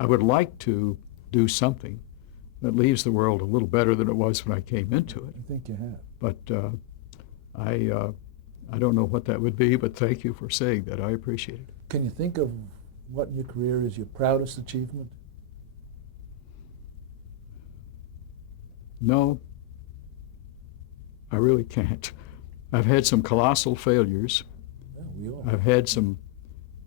I would like to do something that leaves the world a little better than it was when I came into it. I think you have. But I don't know what that would be, but thank you for saying that. I appreciate it. Can you think of what in your career is your proudest achievement? No, I really can't. I've had some colossal failures. Well, we all I've had some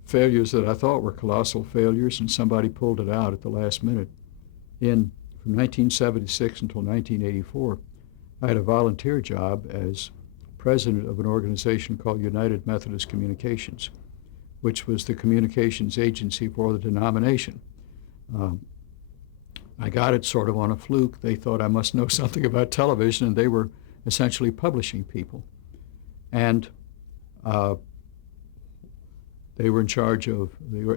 failures that I thought were colossal failures, and somebody pulled it out at the last minute. From 1976 until 1984, I had a volunteer job as president of an organization called United Methodist Communications, which was the communications agency for the denomination. I got it sort of on a fluke. They thought I must know something about television, and they were essentially publishing people. And the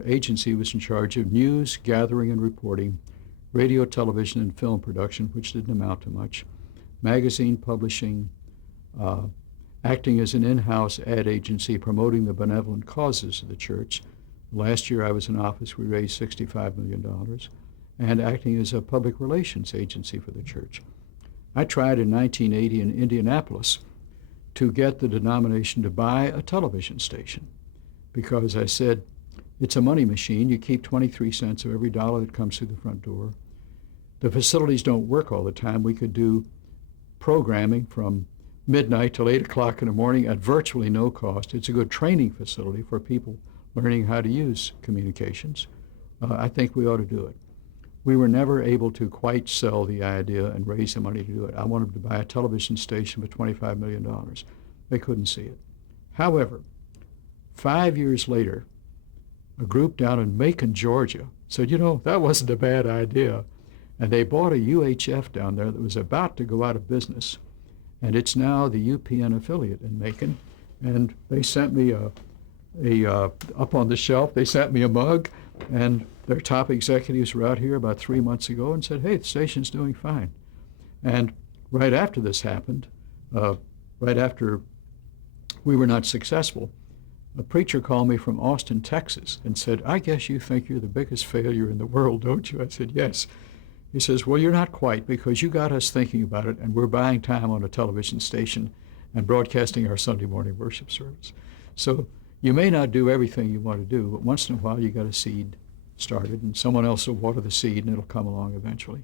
agency was in charge of news, gathering and reporting, radio, television, and film production, which didn't amount to much, magazine publishing, acting as an in-house ad agency promoting the benevolent causes of the church. Last year I was in office, we raised $65 million, and acting as a public relations agency for the church. I tried in 1980 in Indianapolis to get the denomination to buy a television station because I said, it's a money machine. You keep 23 cents of every dollar that comes through the front door. The facilities don't work all the time. We could do programming from midnight till 8 o'clock in the morning at virtually no cost. It's a good training facility for people learning how to use communications. I think we ought to do it. We were never able to quite sell the idea and raise the money to do it. I wanted to buy a television station for $25 million. They couldn't see it. However, 5 years later, a group down in Macon, Georgia, said, that wasn't a bad idea. And they bought a UHF down there that was about to go out of business. And it's now the UPN affiliate in Macon. And they sent me up on the shelf, they sent me a mug, and their top executives were out here about 3 months ago and said, hey, the station's doing fine. And right after this happened, right after we were not successful, a preacher called me from Austin, Texas, and said, I guess you think you're the biggest failure in the world, don't you? I said, yes. He says, well, you're not quite, because you got us thinking about it, and we're buying time on a television station and broadcasting our Sunday morning worship service. So you may not do everything you want to do, but once in a while you got a seed started, and someone else will water the seed, and it'll come along eventually.